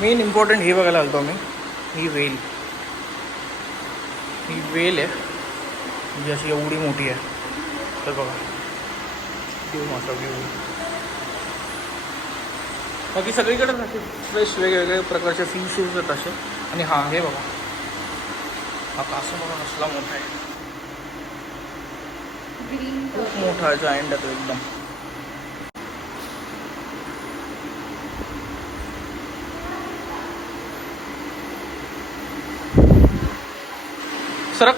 Main important हे बघायला आलतो मी, ही वेल. ही वेल आहे म्हणजे अशी एवढी मोठी आहे. तर बघा व्ह्यू, मात्र व्ह्यू. बाकी सगळीकडेच असे फ्रेश वेगवेगळे प्रकारचे फिशेस आहेत असे. आणि हां हे बघा, हा कासव बघा कसला मोठा आहे, खूप मोठा आहे, जायंट आहे तो एकदम. सरक